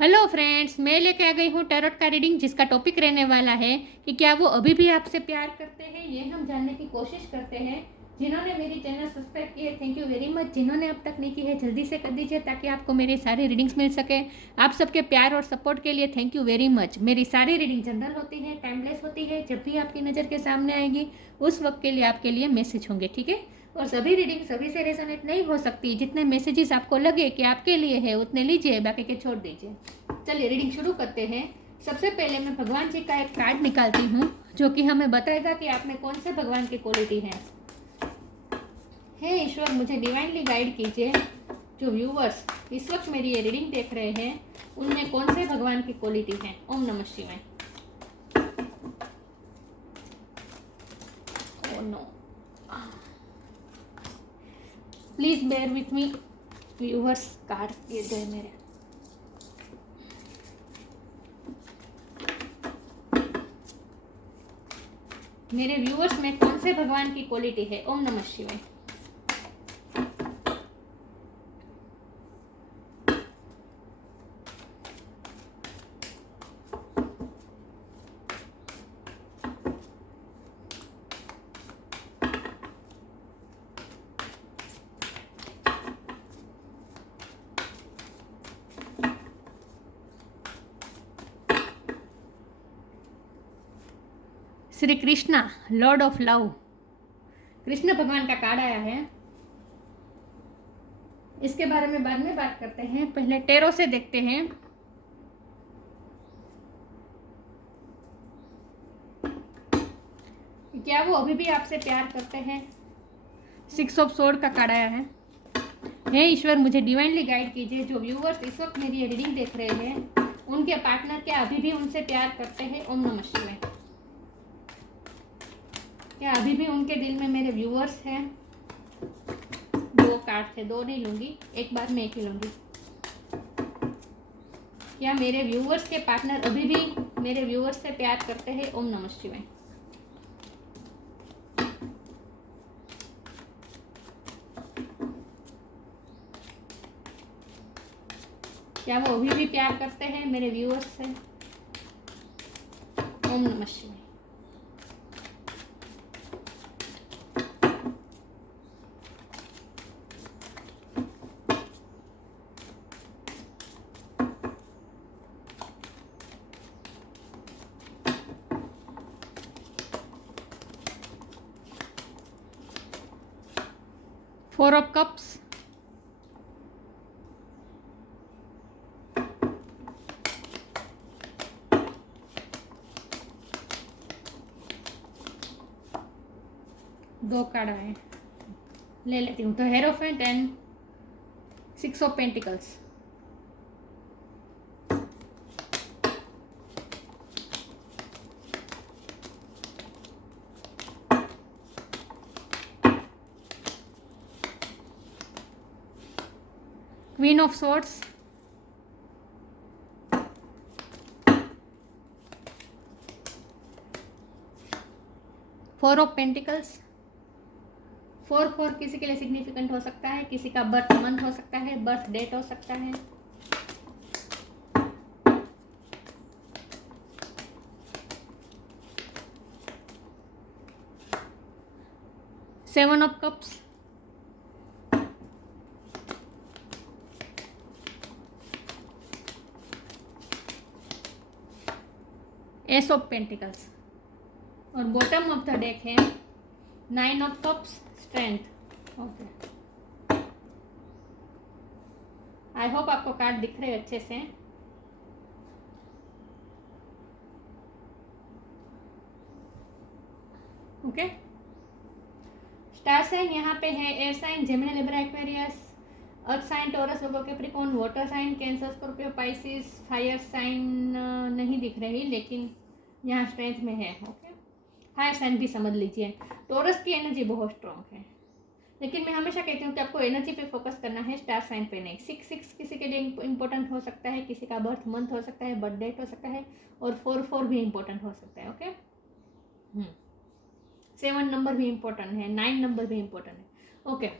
Hello friends, मैं लेके आ गई हूँ टैरोट का रीडिंग जिसका टॉपिक रहने वाला है कि क्या वो अभी भी आपसे प्यार करते हैं। ये हम जानने की कोशिश करते हैं। जिन्होंने मेरी चैनल सब्सक्राइब की है, थैंक यू वेरी मच। जिन्होंने अब तक नहीं की है, जल्दी से कर दीजिए ताकि आपको मेरी सारी रीडिंग्स मिल सके। आप सबके प्यार और सपोर्ट के लिए थैंक यू वेरी मच। मेरी सारी रीडिंग जनरल होती है, टाइमलेस होती है। जब भी आपकी नज़र के सामने आएगी उस वक्त के लिए आपके लिए मैसेज होंगे, ठीक है। और सभी रीडिंग सभी से रेजोनेट नहीं हो सकती। जितने मैसेजेस आपको लगे कि आपके लिए है उतने लीजिए, बाकी के छोड़ दीजिए। चलिए रीडिंग शुरू करते हैं। सबसे पहले मैं भगवान जी का एक कार्ड निकालती हूँ जो कि हमें बताएगा कि आप में कौन से भगवान की क्वालिटी है। हे ईश्वर, मुझे डिवाइनली गाइड कीजिए। जो व्यूवर्स इस वक्त मेरी ये रीडिंग देख रहे हैं उनमें कौन से भगवान की क्वालिटी है। ओम नमः शिवाय। Oh no, please bear with me viewers. Cards गिर गए मेरे। मेरे व्यूअर्स में कौन से भगवान की क्वालिटी है। ओम नमः शिवाय। Shri Krishna, Lord of love. Krishna भगवान का कार्ड आया है। इसके बारे में बाद में बात करते हैं, पहले टेरो से देखते हैं। क्या वो अभी भी आपसे प्यार करते हैं। 6 ऑफ सोर्ड का कार्ड आया है। हे ईश्वर, मुझे डिवाइनली गाइड कीजिए। जो व्यूवर्स इस वक्त मेरी रीडिंग देख रहे हैं उनके पार्टनर क्या अभी भी उनसे प्यार करते हैं। ओम नमः शिवाय। क्या अभी भी उनके दिल में मेरे व्यूवर्स हैं। 2 कार्ड थे, 2 नहीं लूंगी, एक बार में एक ही लूंगी। क्या मेरे व्यूवर्स के पार्टनर अभी भी मेरे व्यूवर्स से प्यार करते हैं। ओम नमः शिवाय। क्या वो अभी भी प्यार करते हैं मेरे व्यूअर्स से। ओम नमः शिवाय। फोर ऑफ कप्स, दो कार्ड आए, ले लेती हूँ। तो hierophant and 6 of pentacles. Queen of swords, 4 of pentacles. 4 किसी के लिए सिग्निफिकेंट हो सकता है, किसी का बर्थ मंथ हो सकता है, बर्थ डेट हो सकता है। Seven of cups, S of pentacles और बॉटम ऑफ द डेक है 9 of cups, strength. Okay, I hope आपको कार्ड दिख रहे अच्छे से। ओके, स्टार साइन यहाँ पे है, air sign Gemini Libra Aquarius, earth sign Taurus Virgo Capricorn, water sign Cancer Scorpio Pisces, fire sign नहीं दिख रही लेकिन यहाँ स्ट्रेंथ में है। ओके, फायर साइन भी समझ लीजिए। टॉरस की एनर्जी बहुत स्ट्रॉन्ग है, लेकिन मैं हमेशा कहती हूँ कि आपको एनर्जी पे फोकस करना है, स्टार साइन पे नहीं। 6 किसी के लिए इंपॉर्टेंट हो सकता है, किसी का बर्थ मंथ हो सकता है, बर्थ डेट हो सकता है, और 4 भी इंपॉर्टेंट हो सकता है। ओके, 7 नंबर भी इंपॉर्टेंट है, 9 नंबर भी इंपॉर्टेंट है। ओके,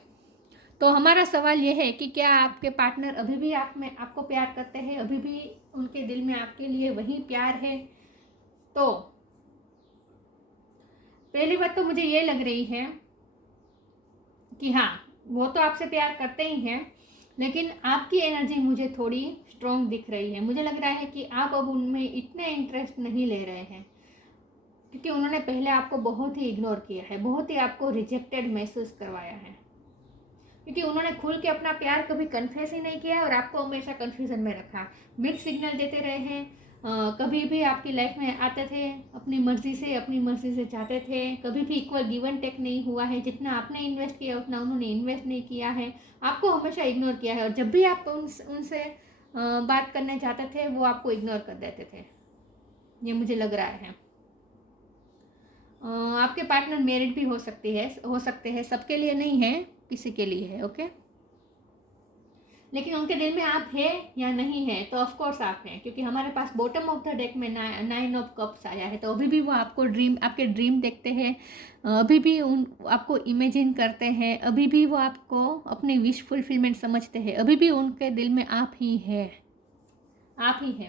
तो हमारा सवाल ये है कि क्या आपके पार्टनर अभी भी आपको प्यार करते हैं, अभी भी उनके दिल में आपके लिए वही प्यार है? तो पहली बात तो मुझे ये लग रही है कि हाँ, वो तो आपसे प्यार करते ही हैं, लेकिन आपकी एनर्जी मुझे थोड़ी स्ट्रॉन्ग दिख रही है। मुझे लग रहा है कि आप अब उनमें इतने इंटरेस्ट नहीं ले रहे हैं, क्योंकि उन्होंने पहले आपको बहुत ही इग्नोर किया है, बहुत ही आपको रिजेक्टेड महसूस करवाया है, क्योंकि उन्होंने खुल के अपना प्यार कभी कन्फेस ही नहीं किया और आपको हमेशा कन्फ्यूजन में रखा, मिक्स सिग्नल देते रहे हैं। कभी भी आपकी लाइफ में आते थे अपनी मर्जी से जाते थे, कभी भी इक्वल गिव एंड टेक नहीं हुआ है। जितना आपने इन्वेस्ट किया उतना उन्होंने इन्वेस्ट नहीं किया है, आपको हमेशा इग्नोर किया है। और जब भी आप उनसे बात करने जाते थे वो आपको इग्नोर कर देते थे, ये मुझे लग रहा है। आपके पार्टनर मैरिड भी हो सकते हैं, सबके लिए नहीं है, किसी के लिए है, ओके। लेकिन उनके दिल में आप है या नहीं है? तो ऑफ कोर्स आप हैं, क्योंकि हमारे पास बॉटम ऑफ द डेक में 9 ऑफ कप्स आया है। तो अभी भी वो आपके ड्रीम देखते हैं, अभी भी आपको इमेजिन करते हैं, अभी भी वो आपको अपनी विश फुलफिलमेंट समझते हैं, अभी भी उनके दिल में आप ही है,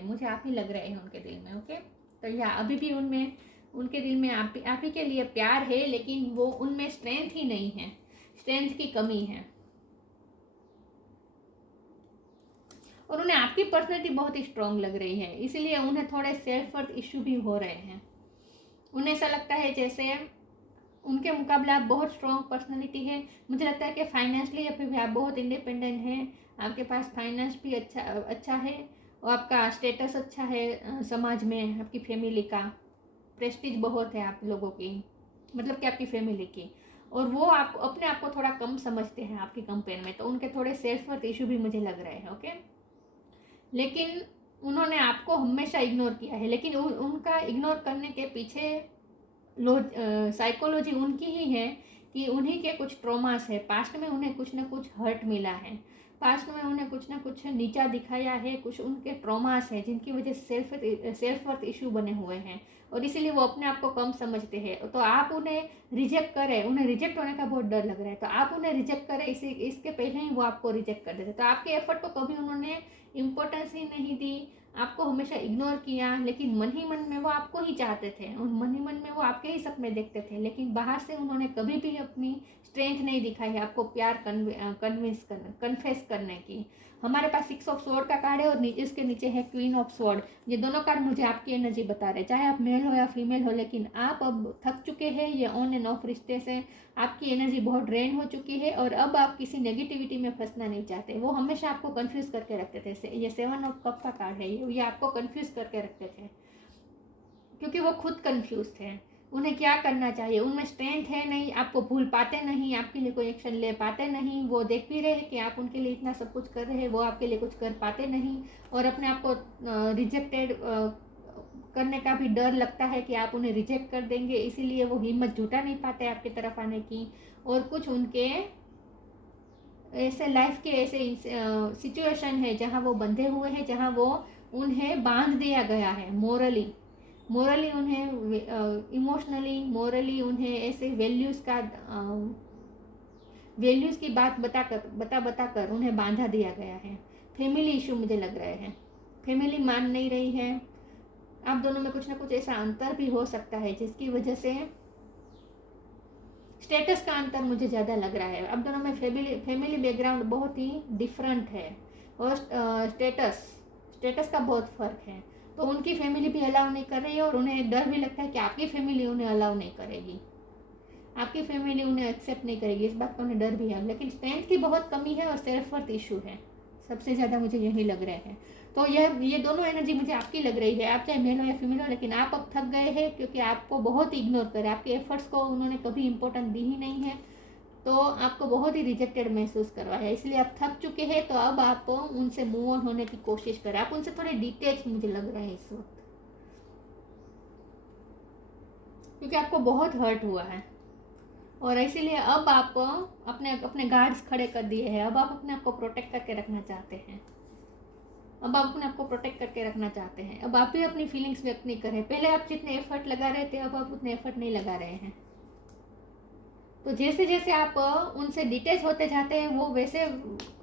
मुझे आप ही लग रहे हैं उनके दिल में, ओके। तो या अभी भी उनके दिल में आप ही के लिए प्यार है, लेकिन वो उनमें स्ट्रेंथ ही नहीं है, स्ट्रेंथ की कमी है। और उन्हें आपकी पर्सनैलिटी बहुत ही स्ट्रांग लग रही है, इसीलिए उन्हें थोड़े सेल्फ वर्थ इश्यू भी हो रहे हैं। उन्हें ऐसा लगता है जैसे उनके मुकाबले आप बहुत स्ट्रांग पर्सनैलिटी है। मुझे लगता है कि फाइनेंशियली अभी भी आप बहुत इंडिपेंडेंट हैं, आपके पास फाइनेंस भी अच्छा है, और आपका स्टेटस अच्छा है समाज में, आपकी फैमिली का प्रेस्टीज बहुत है आप लोगों की, मतलब कि आपकी फैमिली की। और वो आपको अपने आप को थोड़ा कम समझते हैं आपकी कंपेयर में, तो उनके थोड़े सेल्फ वर्थ इशू भी मुझे लग रहे हैं, ओके। लेकिन उन्होंने आपको हमेशा इग्नोर किया है, लेकिन उनका इग्नोर करने के पीछे साइकोलॉजी उनकी ही है कि उन्हीं के कुछ ट्रॉमास है, पास्ट में उन्हें कुछ ना कुछ हर्ट मिला है, पास्ट में उन्हें कुछ ना कुछ नीचा दिखाया है, कुछ उनके ट्रॉमास है जिनकी वजह से सेल्फ वर्थ इशू बने हुए हैं, और इसीलिए वो अपने आप को कम समझते हैं। तो आप उन्हें रिजेक्ट करें, उन्हें रिजेक्ट होने का बहुत डर लग रहा है, तो आप उन्हें रिजेक्ट करें, इसके पहले ही वो आपको रिजेक्ट कर देते। तो आपके एफर्ट को कभी उन्होंने इम्पोर्टेंस ही नहीं दी, आपको हमेशा इग्नोर किया, लेकिन मन ही मन में वो आपको ही चाहते थे, और मन ही मन में वो आपके ही सपने देखते थे। लेकिन बाहर से उन्होंने कभी भी अपनी स्ट्रेंथ नहीं दिखाई है आपको प्यार कन्फेस करने की। हमारे पास 6 ऑफ स्वॉर्ड का कार्ड है और इसके नीचे है क्वीन ऑफ स्वॉर्ड। ये दोनों कार्ड मुझे आपकी एनर्जी बता रहे हैं, चाहे आप मेल हो या फीमेल हो, लेकिन आप अब थक चुके हैं ये ऑन एंड ऑफ रिश्ते से, आपकी एनर्जी बहुत ड्रेन हो चुकी है, और अब आप किसी नेगेटिविटी में फंसना नहीं चाहते। वो हमेशा आपको कंफ्यूज करके रखते थे, ये 7 ऑफ कप का कार्ड है, ये आपको कंफ्यूज करके रखते थे, क्योंकि वो खुद कंफ्यूज थे, उन्हें क्या करना चाहिए, उनमें स्ट्रेंथ है नहीं, आपको भूल पाते नहीं, आपके लिए कोई एक्शन ले पाते नहीं। वो देख भी रहे कि आप उनके लिए इतना सब कुछ कर रहे हैं, वो आपके लिए कुछ कर पाते नहीं, और अपने आप को रिजेक्टेड करने का भी डर लगता है कि आप उन्हें रिजेक्ट कर देंगे, इसीलिए वो हिम्मत जुटा नहीं पाते आपकी तरफ आने की। और कुछ उनके ऐसे लाइफ के ऐसे सिचुएशन है जहाँ वो बंधे हुए हैं, जहाँ वो उन्हें बांध दिया गया है मोरली उन्हें, इमोशनली मोरली उन्हें ऐसे वैल्यूज़ की बात बता कर उन्हें बांधा दिया गया है। फैमिली इशू मुझे लग रहे हैं, फैमिली मान नहीं रही है, आप दोनों में कुछ ना कुछ ऐसा अंतर भी हो सकता है जिसकी वजह से स्टेटस का अंतर मुझे ज़्यादा लग रहा है। अब दोनों में फैमिली बैकग्राउंड बहुत ही डिफरेंट है, और स्टेटस का बहुत फ़र्क है। तो उनकी फैमिली भी अलाउ नहीं कर रही है, और उन्हें डर भी लगता है कि आपकी फैमिली उन्हें अलाउ नहीं करेगी, आपकी फैमिली उन्हें एक्सेप्ट नहीं करेगी, इस बात का उन्हें डर भी है। लेकिन स्ट्रेंथ की बहुत कमी है और सेल्फ वर्थ इशू है, सबसे ज़्यादा मुझे यही लग रहे हैं। तो ये दोनों एनर्जी मुझे आपकी लग रही है, आप चाहे मेल हो या फीमेल हो, लेकिन आप अब थक गए हैं, क्योंकि आपको बहुत इग्नोर करे, आपके एफर्ट्स को उन्होंने कभी इंपॉर्टेंस दी ही नहीं है, तो आपको बहुत ही रिजेक्टेड महसूस करवाया, इसलिए आप थक चुके हैं। तो अब आप उनसे मूव ऑन होने की कोशिश करें, आप उनसे थोड़े डिटेच मुझे लग रहे हैं इस वक्त, क्योंकि आपको बहुत हर्ट हुआ है, और इसीलिए अब आप अपने गार्ड्स खड़े कर दिए हैं। अब आप अपने आप को प्रोटेक्ट करके रखना चाहते हैं, अब आप अपने आप को प्रोटेक्ट करके रखना चाहते हैं। अब आप भी अपनी फीलिंग्स व्यक्त नहीं कर रहे, पहले आप जितने एफर्ट लगा रहे थे अब आप उतने एफर्ट नहीं लगा रहे हैं। तो जैसे जैसे आप उनसे डिटेच होते जाते हैं वो वैसे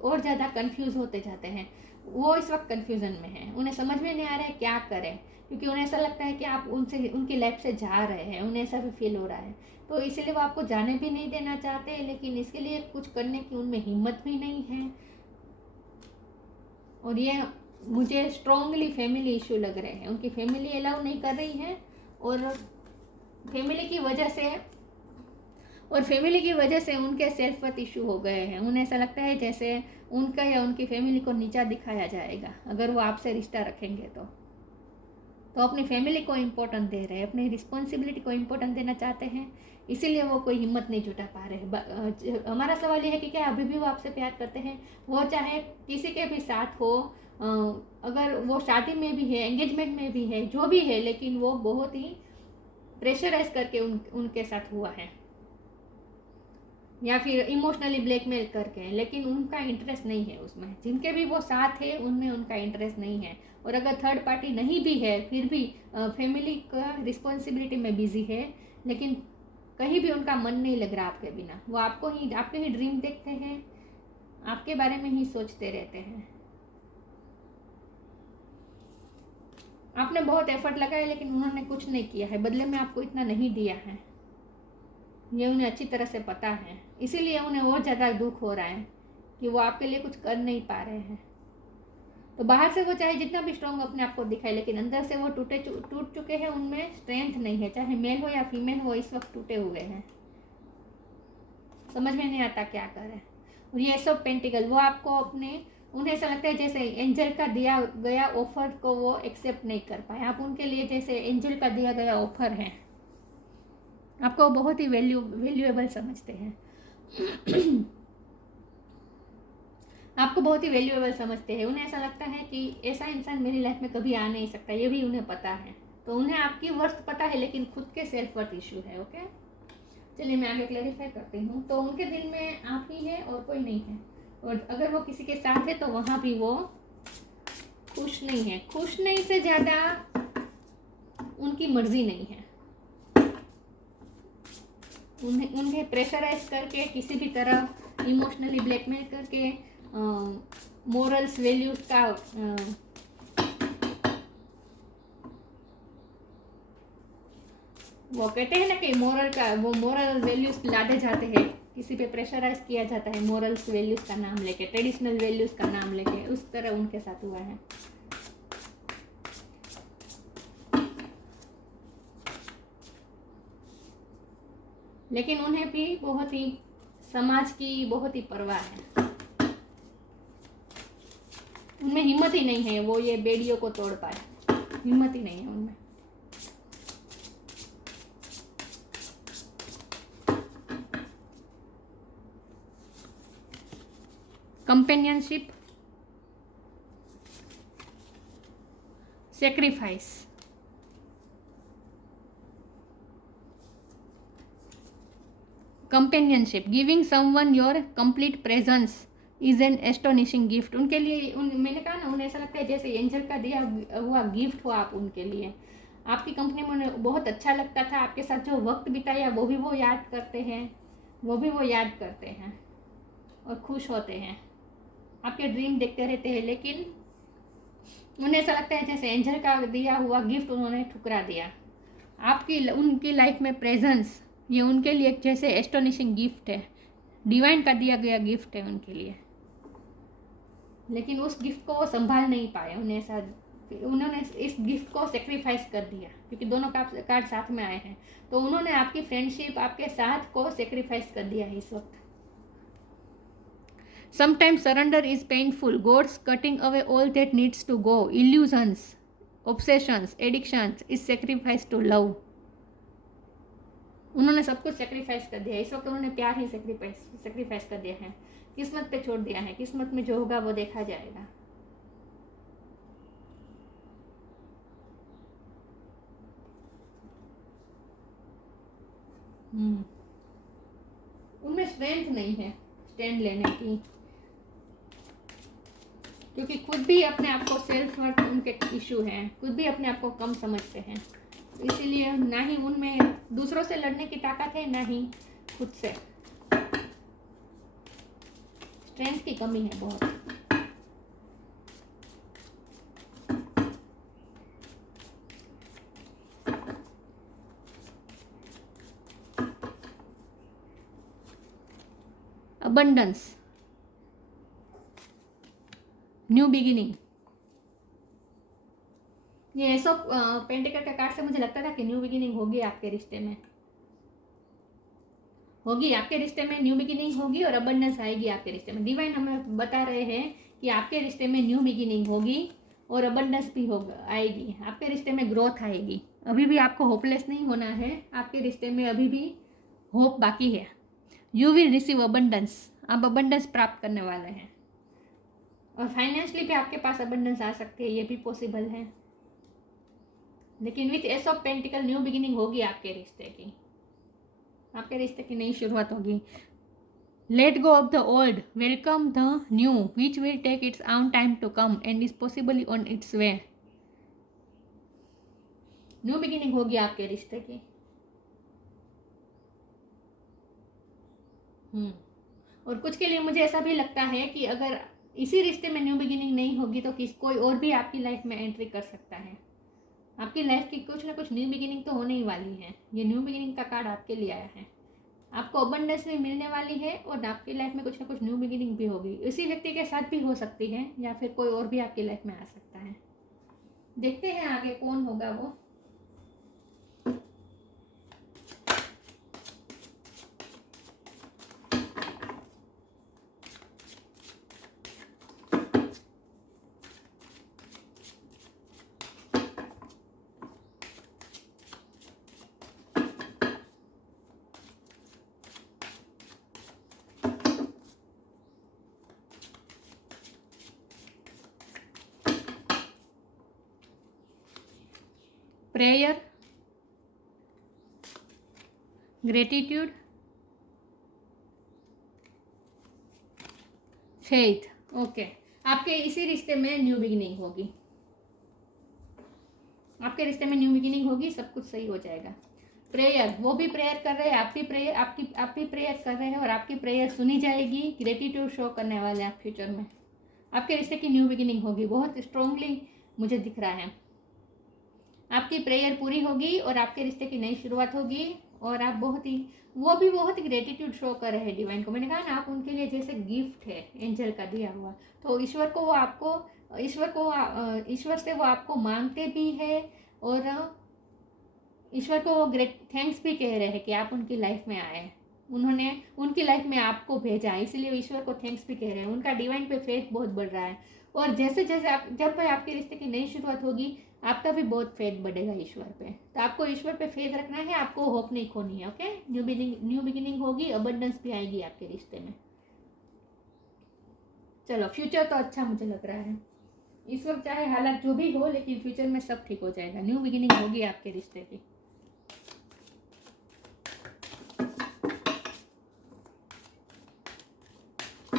और ज़्यादा कंफ्यूज होते जाते हैं। वो इस वक्त कंफ्यूजन में है, उन्हें समझ में नहीं आ रहा है क्या करें, क्योंकि उन्हें ऐसा लगता है कि आप उनसे उनकी लाइफ से जा रहे हैं, उन्हें ऐसा भी फील हो रहा है। तो इसीलिए वो आपको जाने भी नहीं देना चाहते, लेकिन इसके लिए कुछ करने की उनमें हिम्मत भी नहीं है। और ये मुझे स्ट्रॉन्गली फैमिली इशू लग रहे हैं, उनकी फैमिली अलाउ नहीं कर रही है, और फैमिली की वजह से उनके सेल्फ वर्थ इशू हो गए हैं। उन्हें ऐसा लगता है जैसे उनका या उनकी फैमिली को नीचा दिखाया जाएगा अगर वो आपसे रिश्ता रखेंगे तो अपनी फैमिली को इम्पोर्टेंट दे रहे हैं, अपनी रिस्पॉन्सिबिलिटी को इम्पोर्टेंट देना चाहते हैं, इसीलिए वो कोई हिम्मत नहीं जुटा पा रहे। हमारा सवाल ये है कि क्या अभी भी वो आपसे प्यार करते हैं? वो चाहे किसी के भी साथ हो, अगर वो शादी में भी है, एंगेजमेंट में भी है, जो भी है, लेकिन वो बहुत ही प्रेशराइज करके उनके साथ हुआ है, या फिर इमोशनली ब्लैकमेल करके, लेकिन उनका इंटरेस्ट नहीं है उसमें। जिनके भी वो साथ है उनमें उनका इंटरेस्ट नहीं है। और अगर थर्ड पार्टी नहीं भी है फिर भी फैमिली का रिस्पॉन्सिबिलिटी में बिजी है, लेकिन कहीं भी उनका मन नहीं लग रहा आपके बिना। वो आपके ही ड्रीम देखते हैं, आपके बारे में ही सोचते रहते हैं। आपने बहुत एफर्ट लगाया लेकिन उन्होंने कुछ नहीं किया है, बदले में आपको इतना नहीं दिया है, ये उन्हें अच्छी तरह से पता है। इसीलिए उन्हें और ज़्यादा दुख हो रहा है कि वो आपके लिए कुछ कर नहीं पा रहे हैं। तो बाहर से वो चाहे जितना भी स्ट्रॉन्ग अपने आप को दिखाए, लेकिन अंदर से वो टूट चुके हैं, उनमें स्ट्रेंथ नहीं है, चाहे मेल हो या फीमेल हो, इस वक्त टूटे हुए हैं, समझ में नहीं आता क्या करें। और ये सब पेंटिकल वो आपको उन्हें ऐसा लगता है जैसे एंजल का दिया गया ऑफर को वो एक्सेप्ट नहीं कर पाए। आप उनके लिए जैसे एंजल का दिया गया ऑफर है, आपको बहुत ही वैल्यूएबल समझते हैं। आपको बहुत ही वैल्यूएबल समझते हैं। उन्हें ऐसा लगता है कि ऐसा इंसान मेरी लाइफ में कभी आ नहीं सकता, ये भी उन्हें पता है। तो उन्हें आपकी वर्थ पता है, लेकिन खुद के सेल्फ वर्थ इशू है। ओके, चलिए मैं आगे क्लैरिफाई करती हूँ। तो उनके दिल में आप ही है और कोई नहीं है, और अगर वो किसी के साथ है तो वहाँ भी वो खुश नहीं है। खुश नहीं से ज़्यादा उनकी मर्जी नहीं है। उन्हें प्रेशराइज करके, किसी भी तरह इमोशनली ब्लैकमेल करके, मोरल्स वैल्यूज का वो कहते हैं ना कि मोरल वैल्यूज लादे जाते हैं, किसी पे प्रेशराइज किया जाता है मोरल्स वैल्यूज का नाम लेके, ट्रेडिशनल वैल्यूज का नाम लेके, उस तरह उनके साथ हुआ है। लेकिन उन्हें भी बहुत ही समाज की बहुत ही परवाह है। उनमें हिम्मत ही नहीं है वो ये बेड़ियों को तोड़ पाए, हिम्मत ही नहीं है उनमें। Companionship, sacrifice, companionship, giving someone your complete presence is an astonishing gift. उनके लिए मैंने कहा ना, उन्हें ऐसा लगता है जैसे एंजल का दिया हुआ गिफ्ट हो आप उनके लिए। आपकी कंपनी में उन्हें बहुत अच्छा लगता था, आपके साथ जो वक्त बिताया वो भी वो याद करते हैं और खुश होते हैं, आपके ड्रीम देखते रहते हैं। लेकिन उन्हें ऐसा लगता है जैसे एंजल का दिया हुआ गिफ्ट उन्होंने ठुकरा दिया। उनकी लाइफ में प्रेजेंस ये उनके लिए एक जैसे एस्टोनिशिंग गिफ्ट है, डिवाइन का दिया गया गिफ्ट है उनके लिए, लेकिन उस गिफ्ट को वो संभाल नहीं पाए। उन्होंने इस गिफ्ट को सेक्रीफाइस कर दिया, क्योंकि दोनों कार्ड साथ में आए हैं। तो उन्होंने आपकी फ्रेंडशिप, आपके साथ को सेक्रीफाइस कर दिया है इस वक्त। Sometimes surrender is painful. God's cutting away all that needs to go. Illusions, obsessions, addictions is sacrifice to love. उन्होंने सब कुछ सेक्रीफाइस कर दिया है इस वक्त। उन्होंने प्यार ही सेक्रीफाइस कर दिया है, किस्मत पे छोड़ दिया है। किस्मत में जो होगा वो देखा जाएगा। उनमें स्ट्रेंथ नहीं है स्टैंड लेने की, क्योंकि खुद भी अपने आप को सेल्फ वर्थ उनके इशू है, खुद भी अपने आप को कम समझते हैं। इसीलिए ना ही उनमें दूसरों से लड़ने की ताकत है, ना ही खुद से। स्ट्रेंथ की कमी है बहुत। Abundance, new beginning. ये सब पेंटिकल के कार्ड से मुझे लगता था कि न्यू बिगिनिंग होगी आपके रिश्ते में, होगी आपके रिश्ते में, न्यू बिगिनिंग होगी और अबंडेंस आएगी आपके रिश्ते में। डिवाइन हमें बता रहे हैं कि आपके रिश्ते में न्यू बिगिनिंग होगी और अबंडेंस भी होगा, आएगी आपके रिश्ते में, ग्रोथ आएगी। अभी भी आपको होपलेस नहीं होना है, आपके रिश्ते में अभी भी होप बाकी है। यू विल रिसीव अबंडेंस, आप अबंडेंस प्राप्त करने वाले हैं। और फाइनेंशियली भी आपके पास अबंडेंस आ सकती है, ये भी पॉसिबल है। लेकिन with S of pentacle new beginning होगी आपके रिश्ते की, आपके रिश्ते की नई शुरुआत होगी। Let go of the old, welcome the new which will take its own time to come and is possibly on its way. New beginning होगी आपके रिश्ते की। और कुछ के लिए मुझे ऐसा भी लगता है कि अगर इसी रिश्ते में न्यू बिगिनिंग नहीं होगी तो कोई और भी आपकी लाइफ में एंट्री कर सकता है। आपकी लाइफ की कुछ ना कुछ न्यू बिगिनिंग तो होने ही वाली है। ये न्यू बिगिनिंग का कार्ड आपके लिए आया है। आपको अबंडेंस भी मिलने वाली है और आपकी लाइफ में कुछ ना कुछ न्यू बिगिनिंग भी होगी। इसी व्यक्ति के साथ भी हो सकती है या फिर कोई और भी आपकी लाइफ में आ सकता है। देखते हैं आगे कौन होगा वो। Prayer, gratitude, faith. ओके, आपके इसी रिश्ते में न्यू बिगिनिंग होगी, आपके रिश्ते में न्यू बिगिनिंग होगी, सब कुछ सही हो जाएगा। प्रेयर, वो भी प्रेयर कर रहे हैं, आप भी प्रेयर कर रहे हैं और आपकी प्रेयर सुनी जाएगी। ग्रेटिट्यूड शो करने वाले आप फ्यूचर में, आपके रिश्ते की न्यू बिगिनिंग होगी, बहुत स्ट्रांगली मुझे दिख रहा है। आपकी प्रेयर पूरी होगी और आपके रिश्ते की नई शुरुआत होगी और आप बहुत ही ग्रेटिट्यूड शो कर रहे हैं डिवाइन को। मैंने कहा ना, आप उनके लिए जैसे गिफ्ट है एंजल का दिया हुआ। तो ईश्वर से वो आपको मांगते भी है और ईश्वर को ग्रेट थैंक्स भी कह रहे हैं कि आप उनकी लाइफ में आए, उन्होंने उनकी लाइफ में आपको भेजा, इसलिए ईश्वर को थैंक्स भी कह रहे हैं। उनका डिवाइन पे फेथ बहुत बढ़ रहा है और जैसे जैसे जब आपके रिश्ते की नई शुरुआत होगी आपका भी बहुत फेथ बढ़ेगा ईश्वर पे। तो आपको ईश्वर पे फेथ रखना है, आपको होप नहीं खोनी है। ओके, न्यू बिगिनिंग होगी, अबंडेंस भी आएगी आपके रिश्ते में। चलो, फ्यूचर तो अच्छा मुझे लग रहा है। इस वक्त चाहे हालात जो भी हो, लेकिन फ्यूचर में सब ठीक हो जाएगा। न्यू बिगिनिंग होगी आपके रिश्ते की।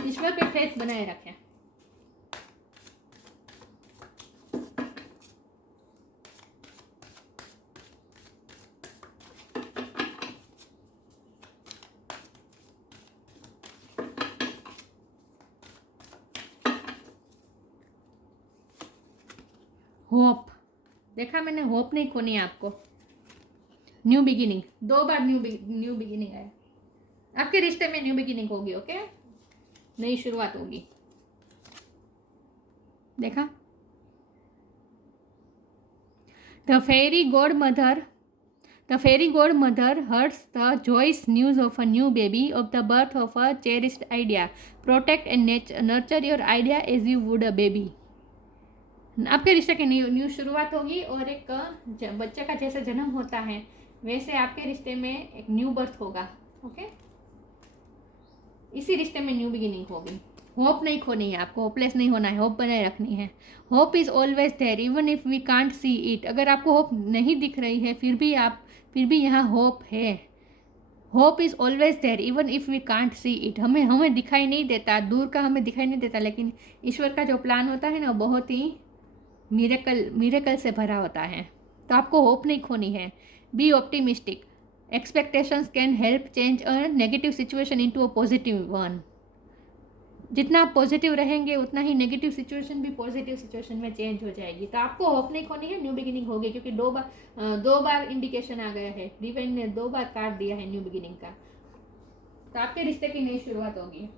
ईश्वर पे फेथ बनाए रखें। होप, देखा मैंने, होप नहीं खोनी है आपको। न्यू बिगिनिंग, 2 बार न्यू बिगिनिंग आया। आपके रिश्ते में न्यू बिगिनिंग होगी। ओके, नई शुरुआत होगी। देखा, the fairy godmother hurts the joyous news of a new baby, of the birth of a cherished idea. Protect and nurture your idea as you would a baby. आपके रिश्ते की new शुरुआत होगी और एक बच्चे का जैसे जन्म होता है वैसे आपके रिश्ते में एक न्यू बर्थ होगा। ओके, इसी रिश्ते में न्यू बिगिनिंग होगी। होप नहीं खोनी है आपको, होपलेस नहीं होना है, होप बनाए रखनी है। Hope is always there even if we can't see it. अगर आपको होप नहीं दिख रही है फिर भी यहाँ होप है। Hope is always there even if we can't see it. हमें दिखाई नहीं देता, दूर का हमें दिखाई नहीं देता, लेकिन ईश्वर का जो प्लान होता है ना, बहुत ही मिरेकल से भरा होता है। तो आपको होप नहीं खोनी है। Be optimistic expectations can help change a negative situation into a positive one. जितना आप पॉजिटिव रहेंगे उतना ही नेगेटिव सिचुएशन भी पॉजिटिव सिचुएशन में चेंज हो जाएगी। तो आपको होप नहीं खोनी है, न्यू बिगिनिंग होगी, क्योंकि दो बार इंडिकेशन आ गया है, डिवाइन ने 2 बार कार्ड दिया है न्यू बिगिनिंग का। तो आपके रिश्ते की नई शुरुआत होगी,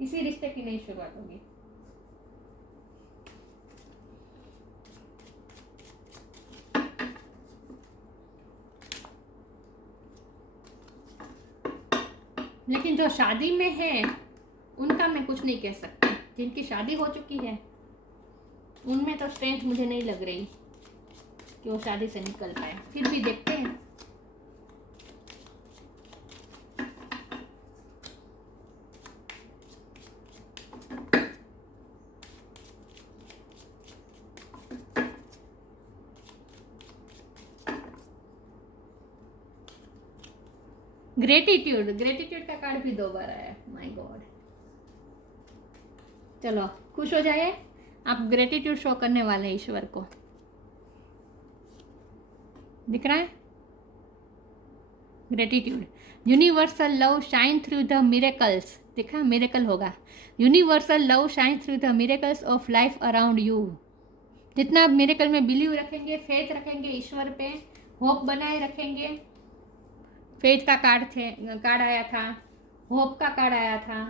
इसी रिश्ते की नई शुरुआत होगी। लेकिन जो शादी में है उनका मैं कुछ नहीं कह सकती। जिनकी शादी हो चुकी है उनमें तो स्ट्रेंथ मुझे नहीं लग रही कि वो शादी से निकल पाए। फिर भी देखते हैं। ग्रेटिट्यूड का कार्ड भी 2 बार आया है। माय गॉड, चलो खुश हो जाए। आप ग्रेटिट्यूड शो करने वाले हैं ईश्वर को, दिख रहा है gratitude. Universal love shine through the miracles, देखा मिरेकल होगा। Universal love shine through the miracles of life around you. जितना आप मिरेकल में बिलीव रखेंगे, फेथ रखेंगे ईश्वर पे, होप बनाए रखेंगे। फेथ का कार्ड आया था, होप का कार्ड आया था।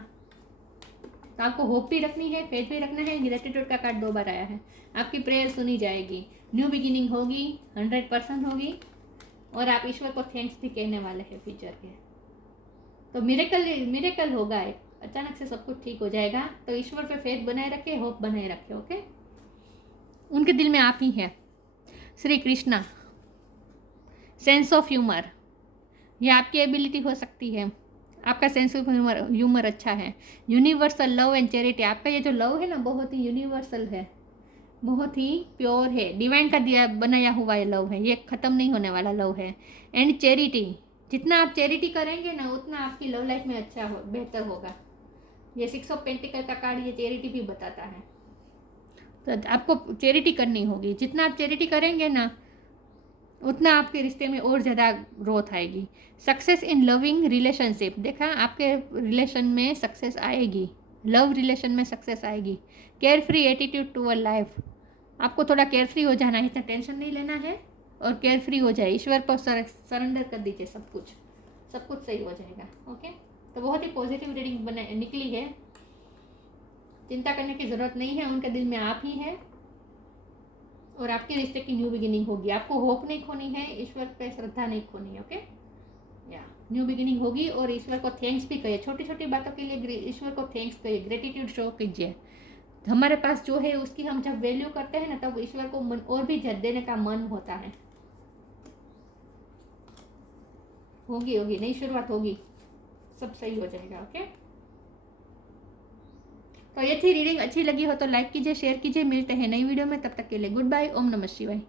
तो आपको होप भी रखनी है, फेथ भी रखना है। ग्रेटिट्यूड का कार्ड 2 बार आया है। आपकी प्रेयर सुनी जाएगी, न्यू बिगिनिंग होगी, 100% होगी। और आप ईश्वर को थैंक्स भी कहने वाले हैं फ्यूचर के। तो मिरेकल होगा, एक अचानक से सब कुछ ठीक हो जाएगा। तो ईश्वर पे फेथ बनाए रखे, होप बनाए रखे। ओके, उनके दिल में आप ही हैं। Shri Krishna, sense of humour, ये आपकी एबिलिटी हो सकती है। आपका सेंस ऑफ ह्यूमर अच्छा है। यूनिवर्सल लव एंड चैरिटी, आपका ये जो लव है ना बहुत ही यूनिवर्सल है, बहुत ही प्योर है। डिवाइन का दिया बनाया हुआ ये लव है, ये ख़त्म नहीं होने वाला लव है। एंड चैरिटी, जितना आप चैरिटी करेंगे ना उतना आपकी लव लाइफ में अच्छा हो, बेहतर होगा। ये 6 ऑफ पेंटिकल का कार्ड ये चैरिटी भी बताता है। तो आपको चैरिटी करनी होगी। जितना आप चैरिटी करेंगे ना उतना आपके रिश्ते में और ज़्यादा ग्रोथ आएगी। सक्सेस इन लविंग रिलेशनशिप, देखा आपके रिलेशन में सक्सेस आएगी, लव रिलेशन में सक्सेस आएगी। Care free attitude toward life, आपको थोड़ा केयर फ्री हो जाना है, इतना टेंशन नहीं लेना है और केयर फ्री हो जाए। ईश्वर पर सरेंडर कर दीजिए, सब कुछ सही हो जाएगा। ओके, तो बहुत ही पॉजिटिव रीडिंग निकली है। चिंता करने की ज़रूरत नहीं है, उनके दिल में आप ही हैं और आपके रिश्ते की न्यू बिगिनिंग होगी। आपको होप नहीं खोनी है, ईश्वर पे श्रद्धा नहीं खोनी है। ओके, या न्यू बिगिनिंग होगी। और ईश्वर को थैंक्स भी कहिए, छोटी छोटी बातों के लिए ईश्वर को थैंक्स कहिए, ग्रेटिट्यूड शो कीजिए। हमारे पास जो है उसकी हम जब वैल्यू करते हैं ना तब ईश्वर को और भी देने का मन होता है। होगी नई शुरुआत होगी, सब सही हो जाएगा। ओके, तो ये थी रीडिंग। अच्छी लगी हो तो लाइक कीजिए, शेयर कीजिए। मिलते हैं नई वीडियो में, तब तक के लिए गुड बाय। ओम नमः शिवाय।